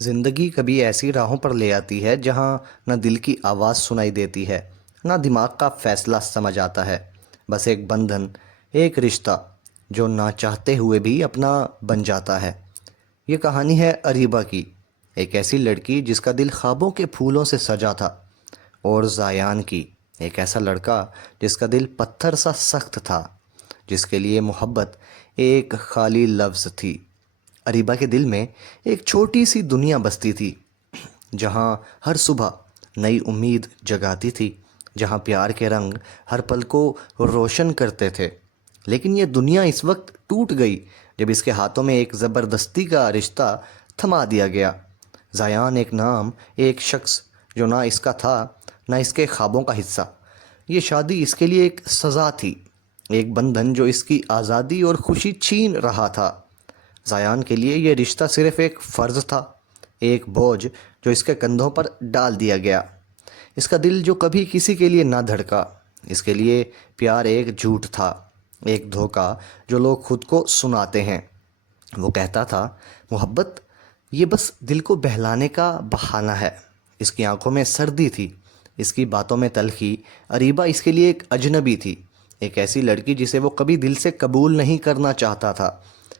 زندگی کبھی ایسی راہوں پر لے آتی ہے جہاں نہ دل کی آواز سنائی دیتی ہے، نہ دماغ کا فیصلہ سمجھ آتا ہے۔ بس ایک بندھن، ایک رشتہ جو نہ چاہتے ہوئے بھی اپنا بن جاتا ہے۔ یہ کہانی ہے اریبہ کی، ایک ایسی لڑکی جس کا دل خوابوں کے پھولوں سے سجا تھا، اور زایان کی، ایک ایسا لڑکا جس کا دل پتھر سا سخت تھا، جس کے لیے محبت ایک خالی لفظ تھی۔ اریبہ کے دل میں ایک چھوٹی سی دنیا بستی تھی، جہاں ہر صبح نئی امید جگاتی تھی، جہاں پیار کے رنگ ہر پل کو روشن کرتے تھے۔ لیکن یہ دنیا اس وقت ٹوٹ گئی جب اس کے ہاتھوں میں ایک زبردستی کا رشتہ تھما دیا گیا۔ زایان ایک نام، ایک شخص جو نہ اس کا تھا نہ اس کے خوابوں کا حصہ۔ یہ شادی اس کے لیے ایک سزا تھی، ایک بندھن جو اس کی آزادی اور خوشی چھین رہا تھا۔ زایان کے لیے یہ رشتہ صرف ایک فرض تھا، ایک بوجھ جو اس کے کندھوں پر ڈال دیا گیا۔ اس کا دل جو کبھی کسی کے لیے نہ دھڑکا، اس کے لیے پیار ایک جھوٹ تھا، ایک دھوکہ جو لوگ خود کو سناتے ہیں۔ وہ کہتا تھا، محبت یہ بس دل کو بہلانے کا بہانہ ہے۔ اس کی آنکھوں میں سردی تھی، اس کی باتوں میں تلخی۔ اریبہ اس کے لیے ایک اجنبی تھی، ایک ایسی لڑکی جسے وہ کبھی دل سے قبول نہیں کرنا چاہتا تھا۔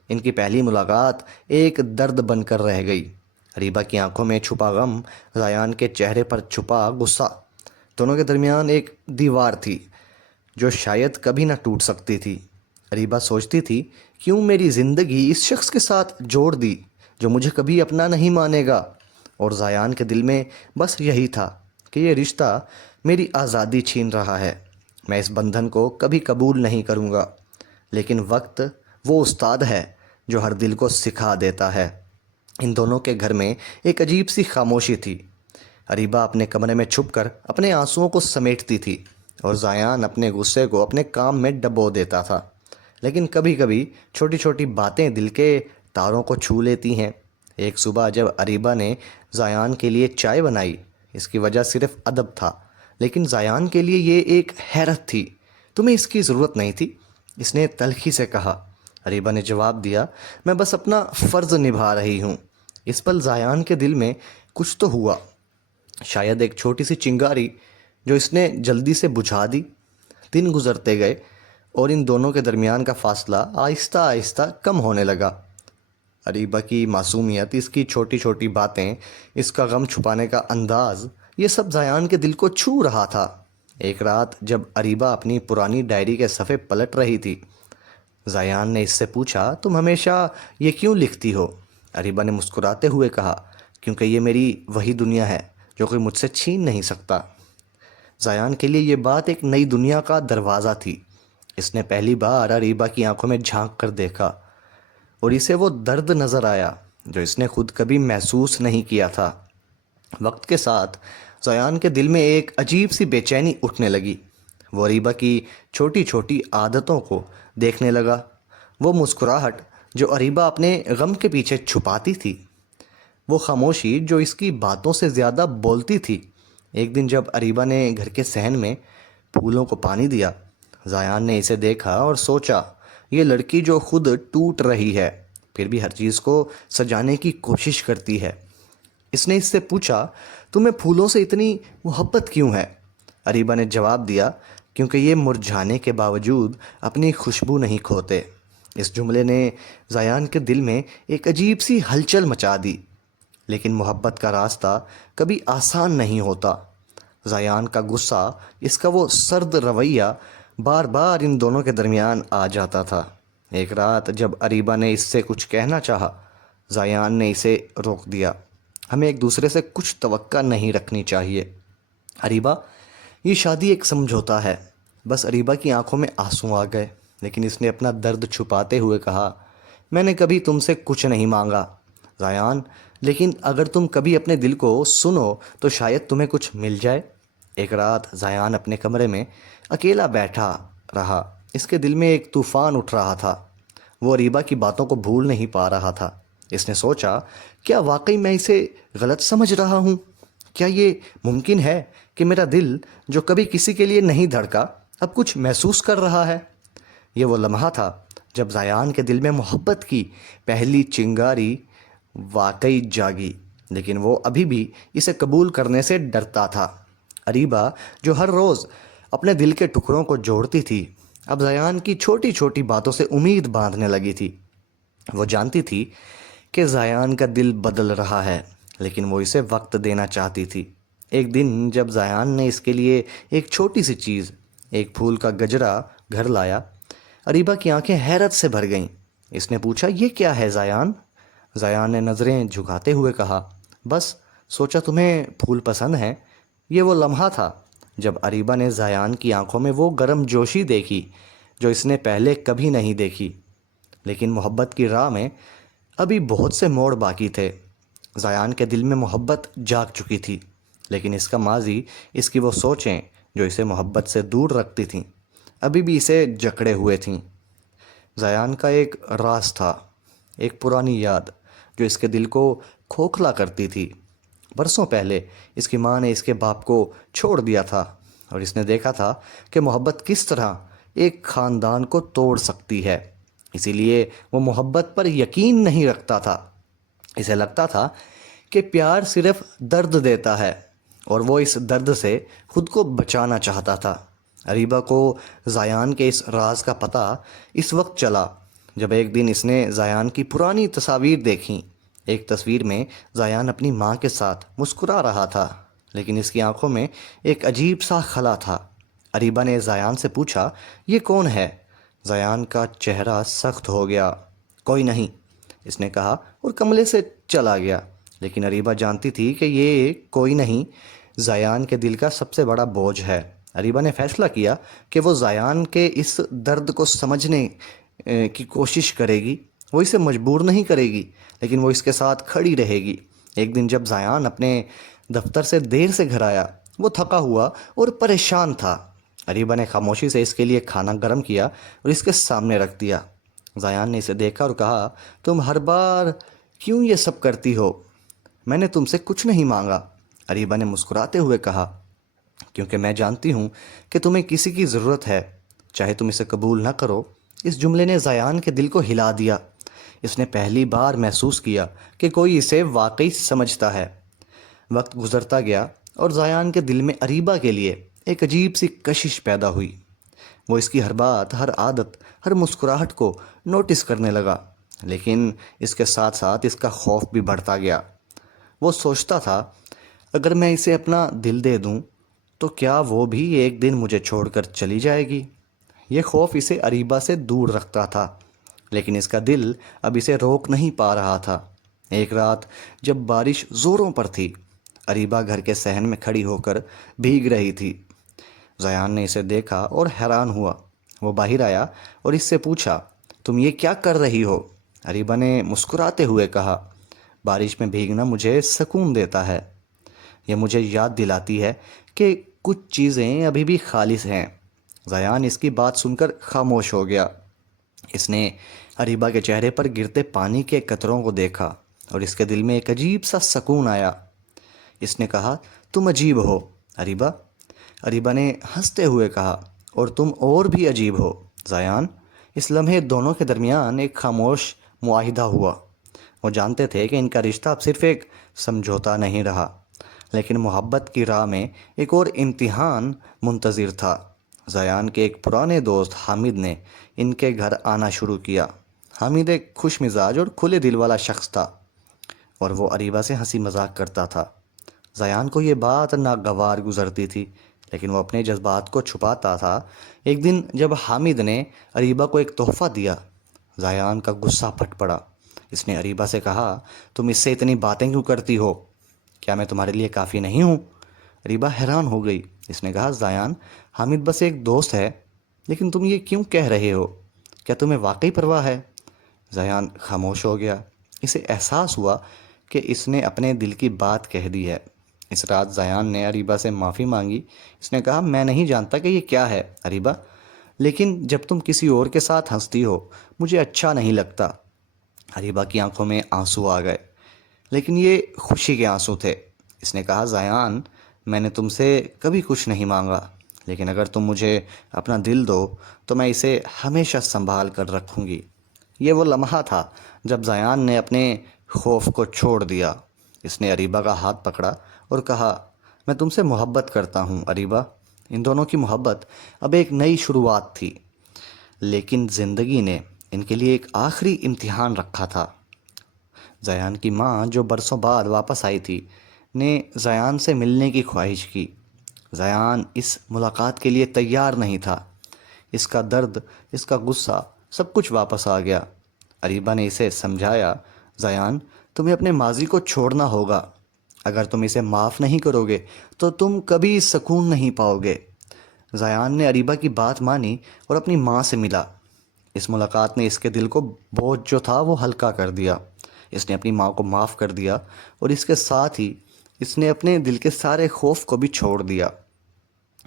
ان کی پہلی ملاقات ایک درد بن کر رہ گئی۔ اریبہ کی آنکھوں میں چھپا غم، زایان کے چہرے پر چھپا غصہ۔ دونوں کے درمیان ایک دیوار تھی جو شاید کبھی نہ ٹوٹ سکتی تھی۔ اریبہ سوچتی تھی، کیوں میری زندگی اس شخص کے ساتھ جوڑ دی جو مجھے کبھی اپنا نہیں مانے گا؟ اور زایان کے دل میں بس یہی تھا کہ یہ رشتہ میری آزادی چھین رہا ہے، میں اس بندھن کو کبھی قبول نہیں کروں گا۔ لیکن وقت وہ استاد ہے جو ہر دل کو سکھا دیتا ہے۔ ان دونوں کے گھر میں ایک عجیب سی خاموشی تھی۔ اریبہ اپنے کمرے میں چھپ کر اپنے آنسوؤں کو سمیٹتی تھی، اور زایان اپنے غصے کو اپنے کام میں ڈبو دیتا تھا۔ لیکن کبھی کبھی چھوٹی چھوٹی باتیں دل کے تاروں کو چھو لیتی ہیں۔ ایک صبح جب اریبہ نے زایان کے لیے چائے بنائی، اس کی وجہ صرف ادب تھا، لیکن زایان کے لیے یہ ایک حیرت تھی۔ تمہیں اس کی ضرورت نہیں تھی، اس نے تلخی سے کہا۔ اریبہ نے جواب دیا، میں بس اپنا فرض نبھا رہی ہوں۔ اس پل زایان کے دل میں کچھ تو ہوا، شاید ایک چھوٹی سی چنگاری جو اس نے جلدی سے بجھا دی۔ دن گزرتے گئے اور ان دونوں کے درمیان کا فاصلہ آہستہ آہستہ کم ہونے لگا۔ اریبہ کی معصومیت، اس کی چھوٹی چھوٹی باتیں، اس کا غم چھپانے کا انداز، یہ سب زایان کے دل کو چھو رہا تھا۔ ایک رات جب اریبہ اپنی پرانی ڈائری کے صفحے پلٹ رہی تھی، زایان نے اس سے پوچھا، تم ہمیشہ یہ کیوں لکھتی ہو؟ اریبہ نے مسکراتے ہوئے کہا، کیونکہ یہ میری وہی دنیا ہے جو کوئی مجھ سے چھین نہیں سکتا۔ زایان کے لیے یہ بات ایک نئی دنیا کا دروازہ تھی۔ اس نے پہلی بار اریبہ کی آنکھوں میں جھانک کر دیکھا، اور اسے وہ درد نظر آیا جو اس نے خود کبھی محسوس نہیں کیا تھا۔ وقت کے ساتھ زایان کے دل میں ایک عجیب سی بے چینی اٹھنے لگی۔ وہ اریبہ کی چھوٹی چھوٹی عادتوں کو دیکھنے لگا، وہ مسکراہٹ جو اریبہ اپنے غم کے پیچھے چھپاتی تھی، وہ خاموشی جو اس کی باتوں سے زیادہ بولتی تھی۔ ایک دن جب اریبہ نے گھر کے صحن میں پھولوں کو پانی دیا، زایان نے اسے دیکھا اور سوچا، یہ لڑکی جو خود ٹوٹ رہی ہے پھر بھی ہر چیز کو سجانے کی کوشش کرتی ہے۔ اس نے اس سے پوچھا، تمہیں پھولوں سے اتنی محبت کیوں ہے؟ اریبہ نے جواب دیا، کیونکہ یہ مرجھانے کے باوجود اپنی خوشبو نہیں کھوتے۔ اس جملے نے زایان کے دل میں ایک عجیب سی ہلچل مچا دی۔ لیکن محبت کا راستہ کبھی آسان نہیں ہوتا۔ زایان کا غصہ، اس کا وہ سرد رویہ بار بار ان دونوں کے درمیان آ جاتا تھا۔ ایک رات جب اریبہ نے اس سے کچھ کہنا چاہا، زایان نے اسے روک دیا۔ ہمیں ایک دوسرے سے کچھ توقع نہیں رکھنی چاہیے اریبہ، یہ شادی ایک سمجھوتا ہے۔ بس اریبہ کی آنکھوں میں آنسو آ گئے، لیکن اس نے اپنا درد چھپاتے ہوئے کہا، میں نے کبھی تم سے کچھ نہیں مانگا زایان، لیکن اگر تم کبھی اپنے دل کو سنو تو شاید تمہیں کچھ مل جائے۔ ایک رات زایان اپنے کمرے میں اکیلا بیٹھا رہا، اس کے دل میں ایک طوفان اٹھ رہا تھا۔ وہ اریبہ کی باتوں کو بھول نہیں پا رہا تھا۔ اس نے سوچا، کیا واقعی میں اسے غلط سمجھ رہا ہوں؟ کیا یہ ممکن ہے کہ میرا دل جو کبھی کسی کے لیے نہیں دھڑکا اب کچھ محسوس کر رہا ہے؟ یہ وہ لمحہ تھا جب زایان کے دل میں محبت کی پہلی چنگاری واقعی جاگی۔ لیکن وہ ابھی بھی اسے قبول کرنے سے ڈرتا تھا۔ اریبہ جو ہر روز اپنے دل کے ٹکڑوں کو جوڑتی تھی، اب زیان کی چھوٹی چھوٹی باتوں سے امید باندھنے لگی تھی۔ وہ جانتی تھی کہ زیان کا دل بدل رہا ہے، لیکن وہ اسے وقت دینا چاہتی تھی۔ ایک دن جب زیان نے اس کے لیے ایک چھوٹی سی چیز، ایک پھول کا گجرا گھر لایا، اریبہ کی آنکھیں حیرت سے بھر گئیں۔ اس نے پوچھا، یہ کیا ہے زیان؟ زیان نے نظریں جھکاتے ہوئے کہا، بس سوچا تمہیں پھول پسند ہیں۔ یہ وہ لمحہ تھا جب اریبہ نے زیان کی آنکھوں میں وہ گرم جوشی دیکھی جو اس نے پہلے کبھی نہیں دیکھی۔ لیکن محبت کی راہ میں ابھی بہت سے موڑ باقی تھے۔ زیان کے دل میں محبت جاگ چکی تھی، لیکن اس کا ماضی، اس کی وہ سوچیں جو اسے محبت سے دور رکھتی تھیں، ابھی بھی اسے جکڑے ہوئے تھیں۔ زیان کا ایک راز تھا، ایک پرانی یاد جو اس کے دل کو کھوکھلا کرتی تھی۔ برسوں پہلے اس کی ماں نے اس کے باپ کو چھوڑ دیا تھا، اور اس نے دیکھا تھا کہ محبت کس طرح ایک خاندان کو توڑ سکتی ہے۔ اسی لیے وہ محبت پر یقین نہیں رکھتا تھا۔ اسے لگتا تھا کہ پیار صرف درد دیتا ہے، اور وہ اس درد سے خود کو بچانا چاہتا تھا۔ اریبہ کو زیان کے اس راز کا پتہ اس وقت چلا جب ایک دن اس نے زیان کی پرانی تصاویر دیکھیں۔ ایک تصویر میں زیان اپنی ماں کے ساتھ مسکرا رہا تھا، لیکن اس کی آنکھوں میں ایک عجیب سا خلا تھا۔ اریبہ نے زیان سے پوچھا، یہ کون ہے؟ زیان کا چہرہ سخت ہو گیا۔ کوئی نہیں، اس نے کہا اور کمرے سے چلا گیا۔ لیکن اریبہ جانتی تھی کہ یہ کوئی نہیں زیان کے دل کا سب سے بڑا بوجھ ہے۔ اریبہ نے فیصلہ کیا کہ وہ زیان کے اس درد کو سمجھنے کی کوشش کرے گی۔ وہ اسے مجبور نہیں کرے گی، لیکن وہ اس کے ساتھ کھڑی رہے گی۔ ایک دن جب زیان اپنے دفتر سے دیر سے گھر آیا، وہ تھکا ہوا اور پریشان تھا۔ اریبہ نے خاموشی سے اس کے لیے کھانا گرم کیا اور اس کے سامنے رکھ دیا۔ زیان نے اسے دیکھا اور کہا، تم ہر بار کیوں یہ سب کرتی ہو؟ میں نے تم سے کچھ نہیں مانگا۔ اریبہ نے مسکراتے ہوئے کہا، کیونکہ میں جانتی ہوں کہ تمہیں کسی کی ضرورت ہے، چاہے تم اسے قبول نہ کرو۔ اس جملے نے زیان کے دل کو ہلا دیا۔ اس نے پہلی بار محسوس کیا کہ کوئی اسے واقعی سمجھتا ہے۔ وقت گزرتا گیا اور زیان کے دل میں اریبہ کے لیے ایک عجیب سی کشش پیدا ہوئی۔ وہ اس کی ہر بات، ہر عادت، ہر مسکراہٹ کو نوٹس کرنے لگا، لیکن اس کے ساتھ ساتھ اس کا خوف بھی بڑھتا گیا۔ وہ سوچتا تھا، اگر میں اسے اپنا دل دے دوں تو کیا وہ بھی ایک دن مجھے چھوڑ کر چلی جائے گی؟ یہ خوف اسے اریبہ سے دور رکھتا تھا، لیکن اس کا دل اب اسے روک نہیں پا رہا تھا۔ ایک رات جب بارش زوروں پر تھی، اریبہ گھر کے صحن میں کھڑی ہو کر بھیگ رہی تھی۔ زیان نے اسے دیکھا اور حیران ہوا۔ وہ باہر آیا اور اس سے پوچھا، تم یہ کیا کر رہی ہو؟ اریبہ نے مسکراتے ہوئے کہا، بارش میں بھیگنا مجھے سکون دیتا ہے۔ یہ مجھے یاد دلاتی ہے کہ کچھ چیزیں ابھی بھی خالص ہیں۔ زیان اس کی بات سن کر خاموش ہو گیا۔ اس نے اریبہ کے چہرے پر گرتے پانی کے قطروں کو دیکھا اور اس کے دل میں ایک عجیب سا سکون آیا۔ اس نے کہا، تم عجیب ہو اریبہ۔ اریبہ نے ہنستے ہوئے کہا، اور تم اور بھی عجیب ہو زیان۔ اس لمحے دونوں کے درمیان ایک خاموش معاہدہ ہوا۔ وہ جانتے تھے کہ ان کا رشتہ اب صرف ایک سمجھوتا نہیں رہا، لیکن محبت کی راہ میں ایک اور امتحان منتظر تھا۔ زیان کے ایک پرانے دوست حامد نے ان کے گھر آنا شروع کیا۔ حامد ایک خوش مزاج اور کھلے دل والا شخص تھا، اور وہ اریبہ سے ہنسی مذاق کرتا تھا۔ زیان کو یہ بات ناگوار گزرتی تھی، لیکن وہ اپنے جذبات کو چھپاتا تھا۔ ایک دن جب حامد نے اریبہ کو ایک تحفہ دیا، زیان کا غصہ پھٹ پڑا۔ اس نے اریبہ سے کہا، تم اس سے اتنی باتیں کیوں کرتی ہو؟ کیا میں تمہارے لیے کافی نہیں ہوں؟ اریبہ حیران ہو گئی۔ اس نے کہا، زیان، حامد بس ایک دوست ہے، لیکن تم یہ کیوں کہہ رہے ہو؟ کیا تمہیں واقعی پرواہ ہے؟ زیان خاموش ہو گیا۔ اسے احساس ہوا کہ اس نے اپنے دل کی بات کہہ دی ہے۔ اس رات زیان نے اریبہ سے معافی مانگی۔ اس نے کہا، میں نہیں جانتا کہ یہ کیا ہے اریبہ، لیکن جب تم کسی اور کے ساتھ ہنستی ہو مجھے اچھا نہیں لگتا۔ اریبہ کی آنکھوں میں آنسو آ گئے، لیکن یہ خوشی کے آنسو تھے۔ اس نے کہا، زیان، میں نے تم سے کبھی کچھ نہیں مانگا، لیکن اگر تم مجھے اپنا دل دو تو میں اسے ہمیشہ سنبھال کر رکھوں گی۔ یہ وہ لمحہ تھا جب زیان نے اپنے خوف کو چھوڑ دیا۔ اس نے اریبہ کا ہاتھ پکڑا اور کہا، میں تم سے محبت کرتا ہوں اریبہ۔ ان دونوں کی محبت اب ایک نئی شروعات تھی، لیکن زندگی نے ان کے لیے ایک آخری امتحان رکھا تھا۔ زیان کی ماں جو برسوں بعد واپس آئی تھی نے زیان سے ملنے کی خواہش کی۔ زیان اس ملاقات کے لیے تیار نہیں تھا۔ اس کا درد، اس کا غصہ، سب کچھ واپس آ گیا۔ اریبہ نے اسے سمجھایا، زیان، تمہیں اپنے ماضی کو چھوڑنا ہوگا۔ اگر تم اسے معاف نہیں کرو گے تو تم کبھی سکون نہیں پاؤ گے۔ زیان نے اریبہ کی بات مانی اور اپنی ماں سے ملا۔ اس ملاقات نے اس کے دل کو بوجھ جو تھا وہ ہلکا کر دیا۔ اس نے اپنی ماں کو معاف کر دیا اور اس کے ساتھ ہی اس نے اپنے دل کے سارے خوف کو بھی چھوڑ دیا۔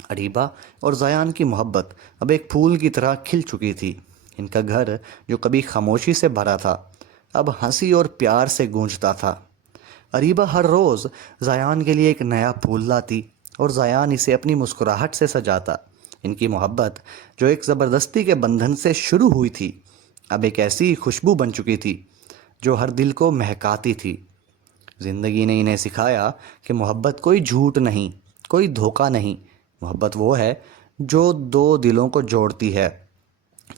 اریبہ اور زیان کی محبت اب ایک پھول کی طرح کھل چکی تھی۔ ان کا گھر جو کبھی خاموشی سے بھرا تھا اب ہنسی اور پیار سے گونجتا تھا۔ اریبہ ہر روز زیان کے لیے ایک نیا پھول لاتی اور زیان اسے اپنی مسکراہٹ سے سجاتا۔ ان کی محبت جو ایک زبردستی کے بندھن سے شروع ہوئی تھی اب ایک ایسی خوشبو بن چکی تھی جو ہر دل کو مہکاتی تھی۔ زندگی نے انہیں سکھایا کہ محبت کوئی جھوٹ نہیں، کوئی دھوکہ نہیں۔ محبت وہ ہے جو دو دلوں کو جوڑتی ہے،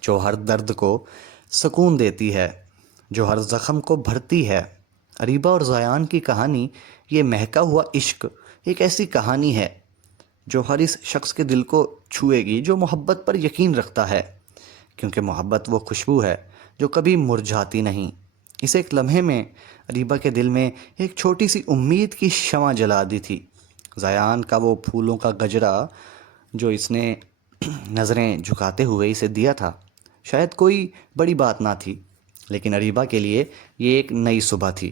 جو ہر درد کو سکون دیتی ہے، جو ہر زخم کو بھرتی ہے۔ اریبہ اور زیان کی کہانی، یہ مہکا ہوا عشق، ایک ایسی کہانی ہے جو ہر اس شخص کے دل کو چھوئے گی جو محبت پر یقین رکھتا ہے، کیونکہ محبت وہ خوشبو ہے جو کبھی مرجھاتی نہیں۔ اس ایک لمحے میں اریبہ کے دل میں ایک چھوٹی سی امید کی شمع جلا دی تھی۔ زیان کا وہ پھولوں کا گجرا جو اس نے نظریں جھکاتے ہوئے اسے دیا تھا شاید کوئی بڑی بات نہ تھی، لیکن اریبہ کے لیے یہ ایک نئی صبح تھی۔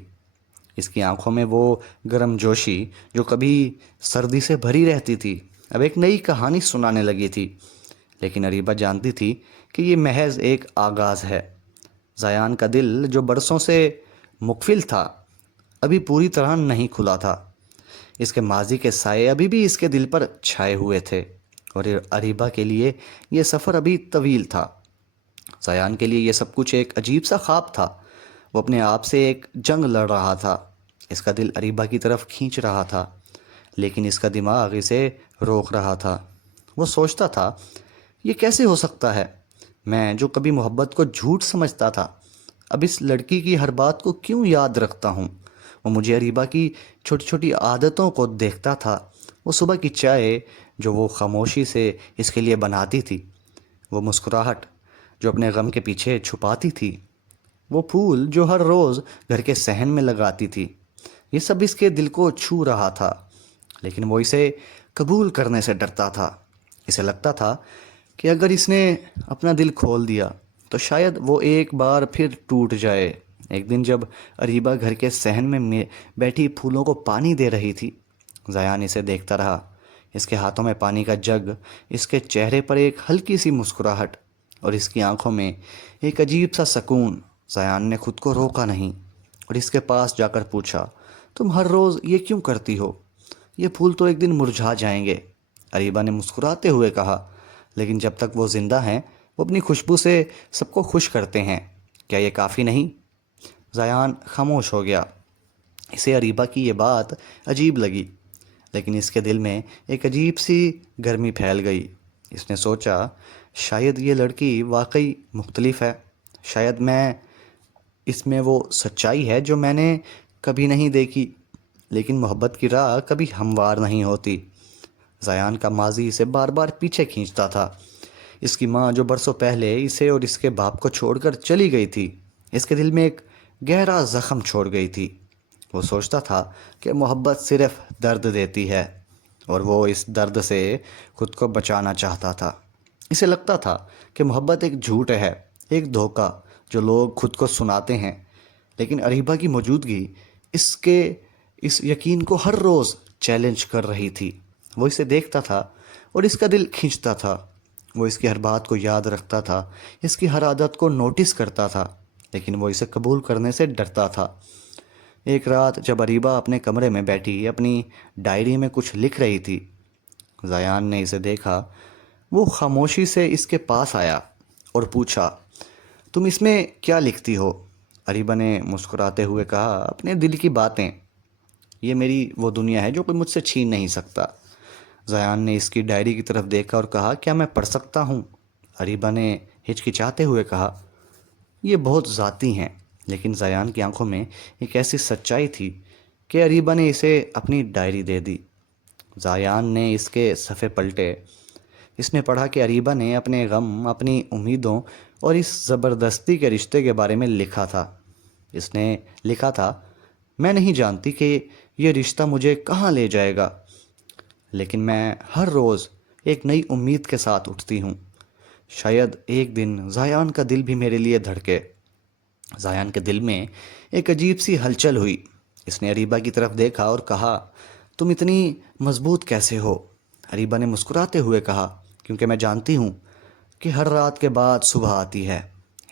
اس کی آنکھوں میں وہ گرم جوشی جو کبھی سردی سے بھری رہتی تھی اب ایک نئی کہانی سنانے لگی تھی، لیکن اریبہ جانتی تھی کہ یہ محض ایک آغاز ہے۔ زیان کا دل جو برسوں سے مقفل تھا ابھی پوری طرح نہیں کھلا تھا۔ اس کے ماضی کے سائے ابھی بھی اس کے دل پر چھائے ہوئے تھے اور اریبہ کے لیے یہ سفر ابھی طویل تھا۔ زیان کے لیے یہ سب کچھ ایک عجیب سا خواب تھا۔ وہ اپنے آپ سے ایک جنگ لڑ رہا تھا۔ اس کا دل اریبہ کی طرف کھینچ رہا تھا، لیکن اس کا دماغ اسے روک رہا تھا۔ وہ سوچتا تھا، یہ کیسے ہو سکتا ہے؟ میں جو کبھی محبت کو جھوٹ سمجھتا تھا اب اس لڑکی کی ہر بات کو کیوں یاد رکھتا ہوں؟ وہ مجھے اریبہ کی چھوٹی چھوٹی عادتوں کو دیکھتا تھا، وہ صبح کی چائے جو وہ خاموشی سے اس کے لیے بناتی تھی، وہ مسکراہٹ جو اپنے غم کے پیچھے چھپاتی تھی، وہ پھول جو ہر روز گھر کے صحن میں لگاتی تھی۔ یہ سب اس کے دل کو چھو رہا تھا، لیکن وہ اسے قبول کرنے سے ڈرتا تھا۔ اسے لگتا تھا کہ اگر اس نے اپنا دل کھول دیا تو شاید وہ ایک بار پھر ٹوٹ جائے۔ ایک دن جب اریبہ گھر کے صحن میں بیٹھی پھولوں کو پانی دے رہی تھی، زیان اسے دیکھتا رہا۔ اس کے ہاتھوں میں پانی کا جگ، اس کے چہرے پر ایک ہلکی سی مسکراہٹ اور اس کی آنکھوں میں ایک عجیب سا سکون۔ زیان نے خود کو روکا نہیں اور اس کے پاس جا کر پوچھا، تم ہر روز یہ کیوں کرتی ہو؟ یہ پھول تو ایک دن مرجھا جائیں گے۔ اریبہ نے مسکراتے ہوئے کہا، لیکن جب تک وہ زندہ ہیں وہ اپنی خوشبو سے سب کو خوش کرتے ہیں، کیا یہ کافی نہیں؟ زیان خاموش ہو گیا۔ اسے اریبہ کی یہ بات عجیب لگی، لیکن اس کے دل میں ایک عجیب سی گرمی پھیل گئی۔ اس نے سوچا، شاید یہ لڑکی واقعی مختلف ہے، شاید اس میں وہ سچائی ہے جو میں نے کبھی نہیں دیکھی، لیکن محبت کی راہ کبھی ہموار نہیں ہوتی۔ زیان کا ماضی اسے بار بار پیچھے کھینچتا تھا۔ اس کی ماں جو برسوں پہلے اسے اور اس کے باپ کو چھوڑ کر چلی گئی تھی، اس کے دل میں ایک گہرا زخم چھوڑ گئی تھی۔ وہ سوچتا تھا کہ محبت صرف درد دیتی ہے اور وہ اس درد سے خود کو بچانا چاہتا تھا۔ اسے لگتا تھا کہ محبت ایک جھوٹ ہے، ایک دھوکہ جو لوگ خود کو سناتے ہیں، لیکن اریبہ کی موجودگی اس یقین کو ہر روز چیلنج کر رہی تھی۔ وہ اسے دیکھتا تھا اور اس کا دل کھنچتا تھا۔ وہ اس کی ہر بات کو یاد رکھتا تھا، اس کی ہر عادت کو نوٹس کرتا تھا، لیکن وہ اسے قبول کرنے سے ڈرتا تھا۔ ایک رات جب اریبہ اپنے کمرے میں بیٹھی اپنی ڈائری میں کچھ لکھ رہی تھی، زیان نے اسے دیکھا۔ وہ خاموشی سے اس کے پاس آیا اور پوچھا، تم اس میں کیا لکھتی ہو؟ اریبہ نے مسکراتے ہوئے کہا، اپنے دل کی باتیں۔ یہ میری وہ دنیا ہے جو کوئی مجھ سے چھین نہیں سکتا۔ زیان نے اس کی ڈائری کی طرف دیکھا اور کہا، کیا میں پڑھ سکتا ہوں؟ اریبہ نے ہچکچاتے ہوئے کہا، یہ بہت ذاتی ہیں۔ لیکن زیان کی آنکھوں میں ایک ایسی سچائی تھی کہ اریبہ نے اسے اپنی ڈائری دے دی۔ زیان نے اس کے صفحے پلٹے۔ اس نے پڑھا کہ اریبہ نے اپنے غم، اپنی امیدوں اور اس زبردستی کے رشتے کے بارے میں لکھا تھا۔ اس نے لکھا تھا، میں نہیں جانتی کہ یہ رشتہ مجھے کہاں لے جائے گا، لیکن میں ہر روز ایک نئی امید کے ساتھ اٹھتی ہوں۔ شاید ایک دن زیان کا دل بھی میرے لیے دھڑکے۔ زیان کے دل میں ایک عجیب سی ہلچل ہوئی۔ اس نے اریبہ کی طرف دیکھا اور کہا، تم اتنی مضبوط کیسے ہو؟ اریبہ نے مسکراتے ہوئے کہا، کیونکہ میں جانتی ہوں کہ ہر رات کے بعد صبح آتی ہے۔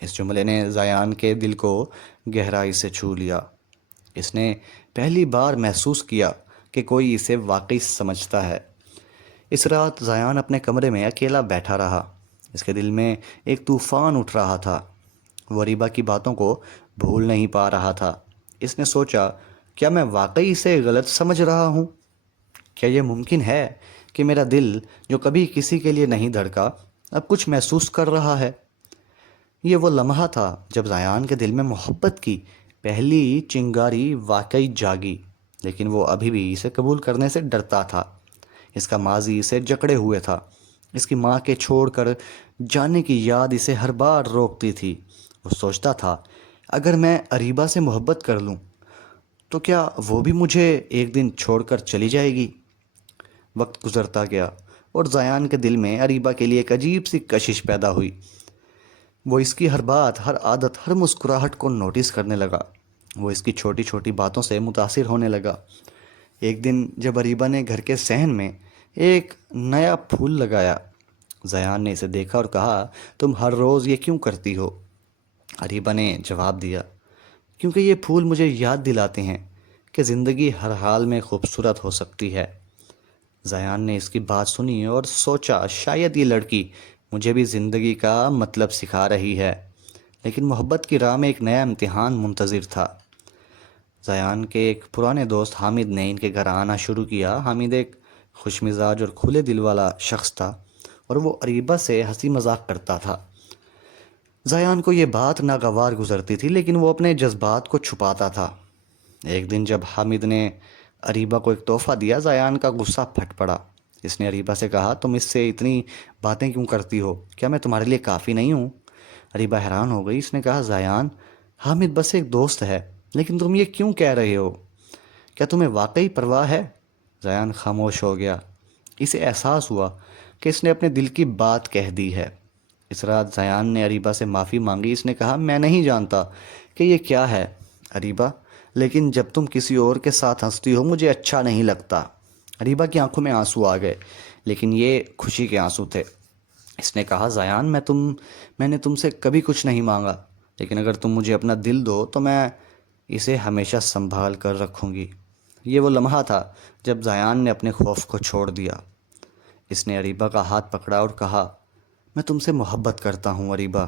اس جملے نے زیان کے دل کو گہرائی سے چھو لیا۔ اس نے پہلی بار محسوس کیا کہ کوئی اسے واقعی سمجھتا ہے۔ اس رات زیان اپنے کمرے میں اکیلا بیٹھا رہا۔ اس کے دل میں ایک طوفان اٹھ رہا تھا۔ وہ اریبہ کی باتوں کو بھول نہیں پا رہا تھا۔ اس نے سوچا، کیا میں واقعی اسے غلط سمجھ رہا ہوں؟ کیا یہ ممکن ہے کہ میرا دل جو کبھی کسی کے لیے نہیں دھڑکا، اب کچھ محسوس کر رہا ہے؟ یہ وہ لمحہ تھا جب زیان کے دل میں محبت کی پہلی چنگاری واقعی جاگی، لیکن وہ ابھی بھی اسے قبول کرنے سے ڈرتا تھا۔ اس کا ماضی اسے جکڑے ہوئے تھا۔ اس کی ماں کے چھوڑ کر جانے کی یاد اسے ہر بار روکتی تھی۔ وہ سوچتا تھا، اگر میں اریبہ سے محبت کر لوں تو کیا وہ بھی مجھے ایک دن چھوڑ کر چلی جائے گی؟ وقت گزرتا گیا اور زیان کے دل میں اریبہ کے لیے ایک عجیب سی کشش پیدا ہوئی۔ وہ اس کی ہر بات، ہر عادت، ہر مسکراہٹ کو نوٹس کرنے لگا۔ وہ اس کی چھوٹی چھوٹی باتوں سے متاثر ہونے لگا۔ ایک دن جب اریبہ نے گھر کے صحن میں ایک نیا پھول لگایا، زیان نے اسے دیکھا اور کہا، تم ہر روز یہ کیوں کرتی ہو؟ اریبہ نے جواب دیا، کیونکہ یہ پھول مجھے یاد دلاتے ہیں کہ زندگی ہر حال میں خوبصورت ہو سکتی ہے۔ زیان نے اس کی بات سنی اور سوچا، شاید یہ لڑکی مجھے بھی زندگی کا مطلب سکھا رہی ہے۔ لیکن محبت کی راہ میں ایک نیا امتحان منتظر تھا۔ زیان کے ایک پرانے دوست حامد نے ان کے گھر آنا شروع کیا۔ حامد ایک خوش مزاج اور کھلے دل والا شخص تھا اور وہ اریبہ سے ہنسی مذاق کرتا تھا۔ زیان کو یہ بات ناگوار گزرتی تھی، لیکن وہ اپنے جذبات کو چھپاتا تھا۔ ایک دن جب حامد نے اریبہ کو ایک تحفہ دیا، زیان کا غصہ پھٹ پڑا۔ اس نے اریبہ سے کہا، تم اس سے اتنی باتیں کیوں کرتی ہو؟ کیا میں تمہارے لیے کافی نہیں ہوں؟ اریبہ حیران ہو گئی۔ اس نے کہا، زیان، حامد بس ایک دوست ہے، لیکن تم یہ کیوں کہہ رہے ہو؟ کیا تمہیں واقعی پرواہ ہے؟ زیان خاموش ہو گیا۔ اسے احساس ہوا کہ اس نے اپنے دل کی بات کہہ دی ہے۔ اس رات زیان نے اریبہ سے معافی مانگی۔ اس نے کہا، میں نہیں جانتا کہ یہ کیا ہے اریبہ، لیکن جب تم کسی اور کے ساتھ ہنستی ہو مجھے اچھا نہیں لگتا۔ اریبہ کی آنکھوں میں آنسو آ گئے، لیکن یہ خوشی کے آنسو تھے۔ اس نے کہا، زیان، میں نے تم سے کبھی کچھ نہیں مانگا، لیکن اگر تم مجھے اپنا دل دو تو میں اسے ہمیشہ سنبھال کر رکھوں گی۔ یہ وہ لمحہ تھا جب زیان نے اپنے خوف کو چھوڑ دیا۔ اس نے اریبہ کا ہاتھ پکڑا اور کہا، میں تم سے محبت کرتا ہوں اریبہ۔